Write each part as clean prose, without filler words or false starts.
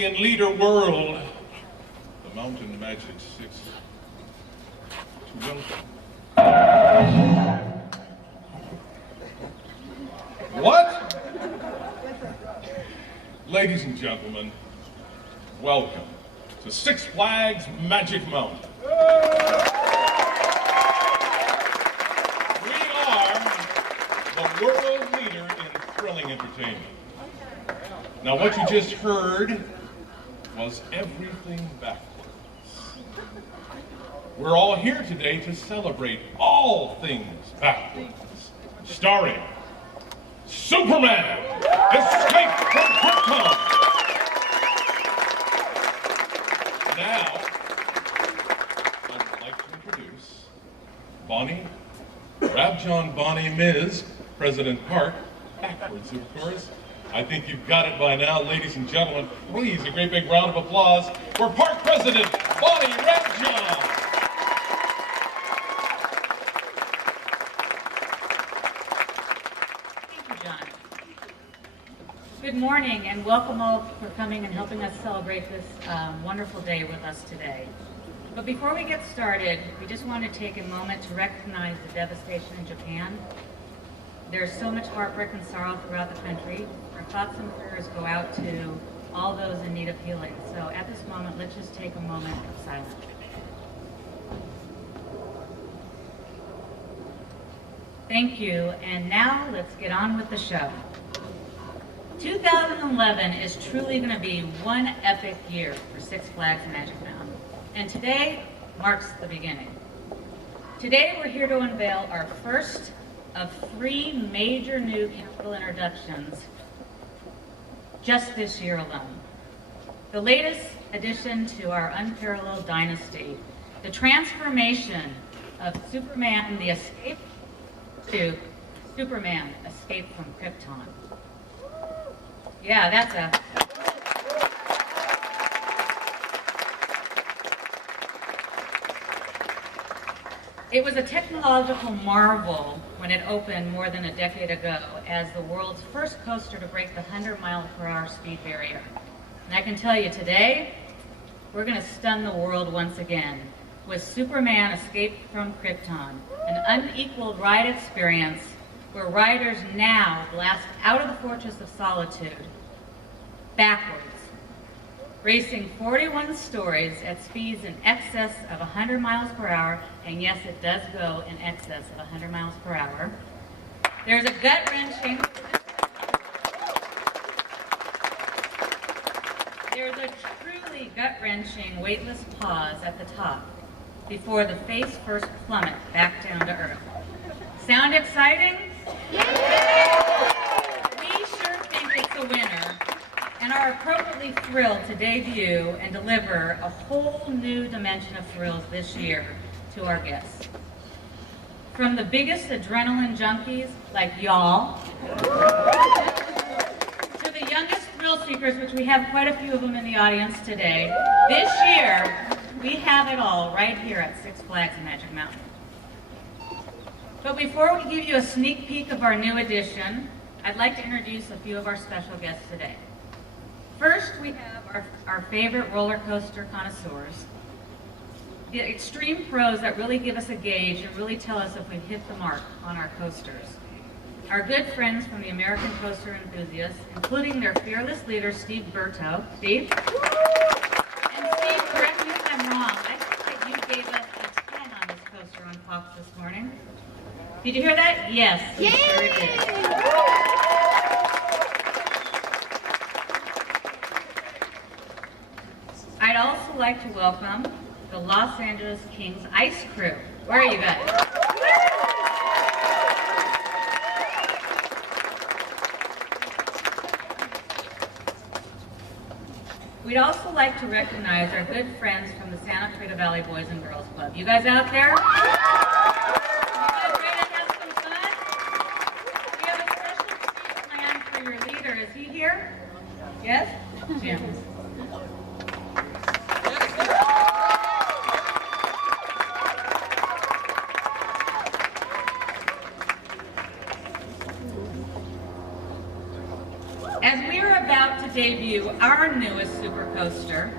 In leader world, the Mountain Magic 6 to welcome. What? Ladies and gentlemen, welcome to Six Flags Magic Mountain. We are the world leader in thrilling entertainment. Now what you just heard was everything backwards. We're all here today to celebrate all things backwards. Starring Superman, Escape from Krypton. Now, I'd like to introduce Bonnie, Rabjon Bonnie Ms. President Park, backwards of course. I think you've got it by now, ladies and gentlemen. Please, a great big round of applause for Park President Bonnie Rabjon. Thank you, John. Good morning, and welcome all for coming and helping us celebrate this wonderful day with us today. But before we get started, we just want to take a moment to recognize the devastation in Japan. There's so much heartbreak and sorrow throughout the country. Our thoughts and prayers go out to all those in need of healing. So at this moment, let's just take a moment of silence. Thank you, and now let's get on with the show. 2011 is truly going to be one epic year for Six Flags Magic Mountain, and today marks the beginning. Today we're here to unveil our first of 3 major new capital introductions just this year alone. The latest addition to our unparalleled dynasty, the transformation of Superman the Escape to Superman Escape from Krypton. Yeah, that's a... It was a technological marvel when it opened more than a decade ago as the world's first coaster to break the 100-mile-per-hour speed barrier. And I can tell you today, we're going to stun the world once again with Superman Escape from Krypton, an unequaled ride experience where riders now blast out of the Fortress of Solitude backwards, racing 41 stories at speeds in excess of 100 miles per hour, and yes, it does go in excess of 100 miles per hour. There's a truly gut-wrenching weightless pause at the top before the face first plummet back down to earth. Sound exciting? We sure think it's a winner, and are appropriately thrilled to debut and deliver a whole new dimension of thrills this year to our guests. From the biggest adrenaline junkies like y'all, to the youngest thrill seekers, which we have quite a few of them in the audience today, this year we have it all right here at Six Flags Magic Mountain. But before we give you a sneak peek of our new addition, I'd like to introduce a few of our special guests today. First, we have our favorite roller coaster connoisseurs, the extreme pros that really give us a gauge and really tell us if we've hit the mark on our coasters. Our good friends from the American Coaster Enthusiasts, including their fearless leader, Steve Berto. Steve? And Steve, correct me if I'm wrong, I think that you gave us a 10 on this coaster on Fox this morning. Did you hear that? Yes, we sure did. I'd also like to welcome the Los Angeles Kings Ice Crew. Where are you guys? We'd also like to recognize our good friends from the Santa Cruz Valley Boys and Girls Club. You guys out there? You guys ready to have some fun? We have a special treat planned for your leader. Is he here? Yes? Jim. As we are about to to debut our newest super coaster,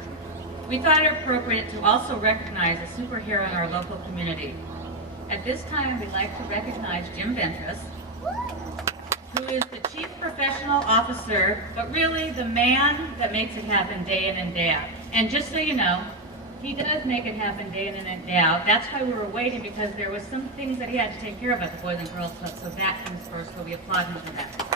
we thought it appropriate to also recognize a superhero in our local community. At this time, we'd like to recognize Jim Ventress, who is the Chief Professional Officer, but really the man that makes it happen day in and day out. And just so you know, he does make it happen day in and day out. That's why we were waiting, because there was some things that he had to take care of at the Boys and Girls Club, so that comes first, so we applaud him for that.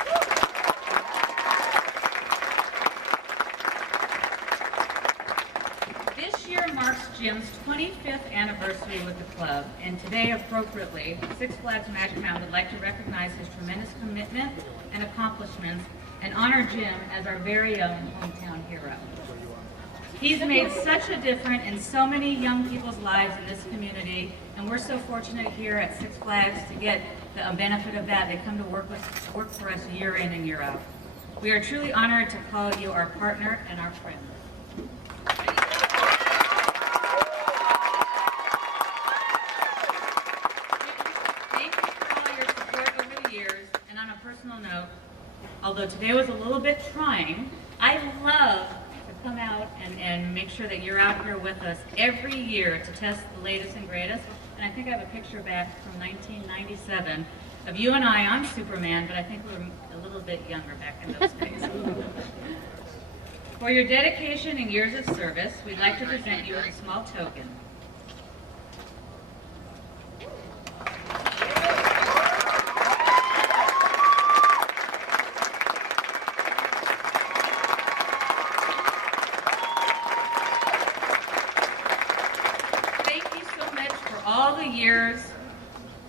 This year marks Jim's 25th anniversary with the club, and today, appropriately, Six Flags Magic Mountain would like to recognize his tremendous commitment and accomplishments and honor Jim as our very own hometown hero. He's made such a difference in so many young people's lives in this community, and we're so fortunate here at Six Flags to get the benefit of that. They come to work for us year in and year out. We are truly honored to call you our partner and our friend. Thank you for all your support over the years, and on a personal note, although today was a little bit trying, I love to come out and make sure that you're out here with us every year to test the latest and greatest. And I think I have a picture back from 1997 of you and I on Superman, but I think we were a little bit younger back in those days. For your dedication and years of service, we'd like to present you with a small token. All the years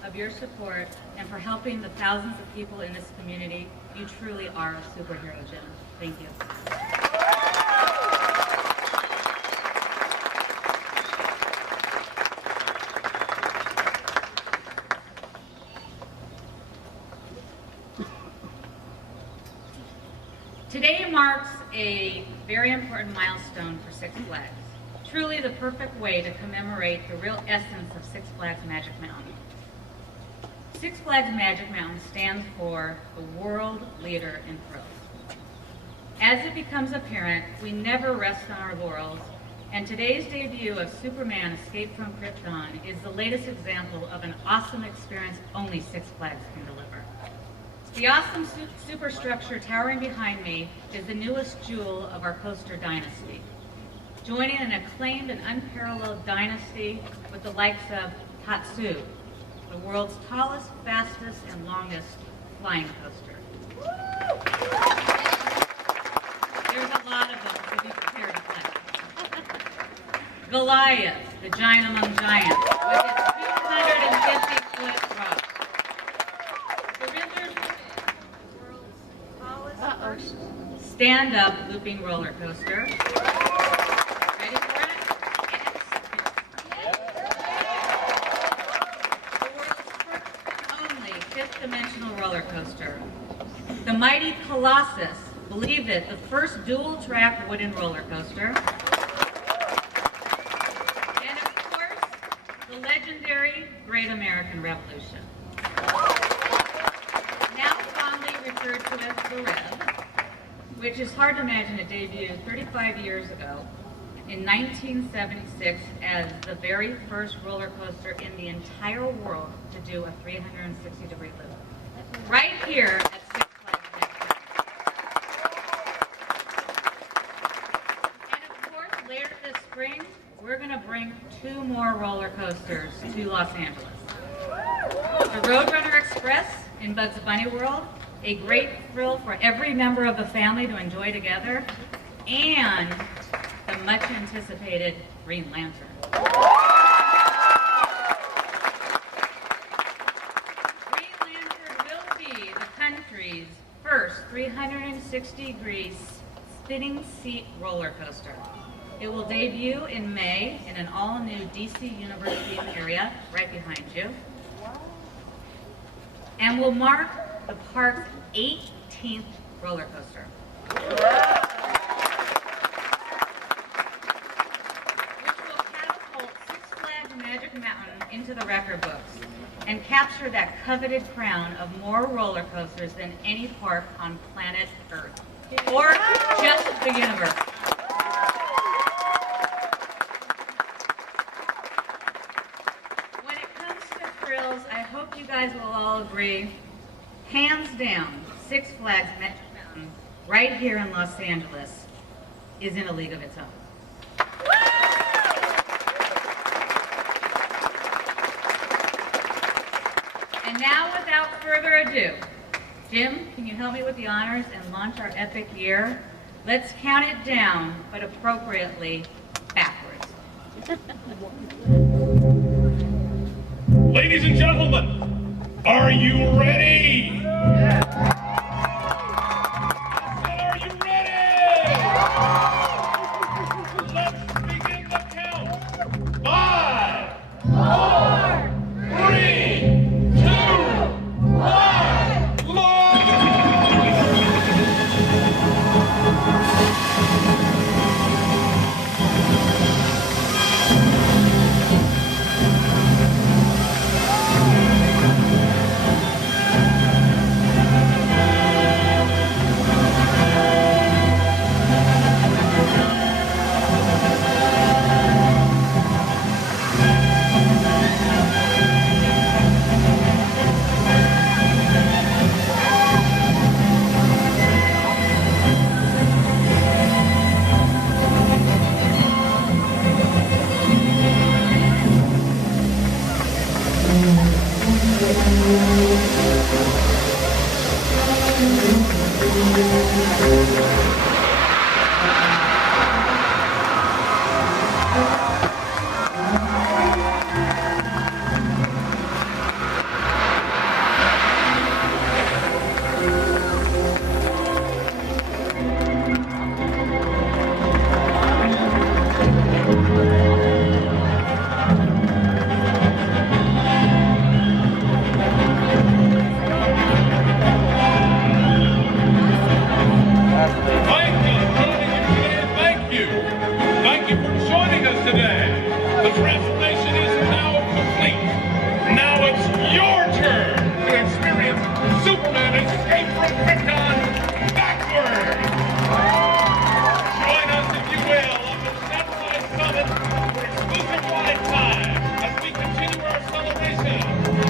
of your support and for helping the thousands of people in this community. You truly are a superhero, Jim. Thank you. Today marks a very important milestone for Six Flags. Truly the perfect way to commemorate the real essence of Six Flags Magic Mountain. Six Flags Magic Mountain stands for the world leader in thrills. As it becomes apparent, we never rest on our laurels, and today's debut of Superman Escape from Krypton is the latest example of an awesome experience only Six Flags can deliver. The awesome superstructure towering behind me is the newest jewel of our coaster dynasty, joining an acclaimed and unparalleled dynasty with the likes of Tatsu, the world's tallest, fastest, and longest flying coaster. There's a lot of them, so be prepared to play. Goliath, the giant among giants, with its 250-foot drop. The Riddler's world's tallest stand-up looping roller coaster. Dimensional roller coaster. The mighty Colossus, believe it, the first dual-track wooden roller coaster. And of course, the legendary Great American Revolution. Now fondly referred to as the Rev, which is hard to imagine it debuted 35 years ago in 1976 as the very first roller coaster in the entire world to do a 360-degree loop. Right here at Six Flags Magic Mountain. And of course, later this spring, we're going to bring 2 more roller coasters to Los Angeles. The Roadrunner Express in Bugs Bunny World, a great thrill for every member of the family to enjoy together, and the much anticipated Green Lantern. Green Lantern will be the country's first 360-degree spinning seat roller coaster. It will debut in May in an all-new DC University area right behind you, and will mark the park's 18th roller coaster. Magic Mountain into the record books and capture that coveted crown of more roller coasters than any park on planet Earth. or just the universe. When it comes to thrills, I hope you guys will all agree, hands down, Six Flags Magic Mountain, right here in Los Angeles, is in a league of its own. And now, without further ado, Jim, can you help me with the honors and launch our epic year? Let's count it down, but appropriately backwards. Ladies and gentlemen, are you ready? Are you ready? Let's begin the count. 5, 4, 3, 2, 1. Thank you for joining us today. The transformation is now complete. Now it's your turn to experience Superman Escape from Krypton backward. Join us, if you will, on the Fansite Summit for exclusive live time as we continue our celebration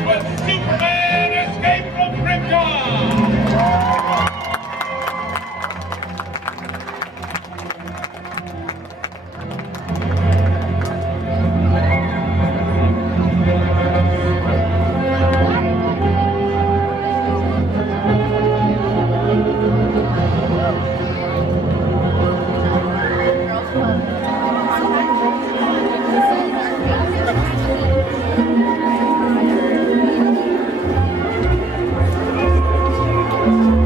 with Superman Escape from Krypton. Thank you.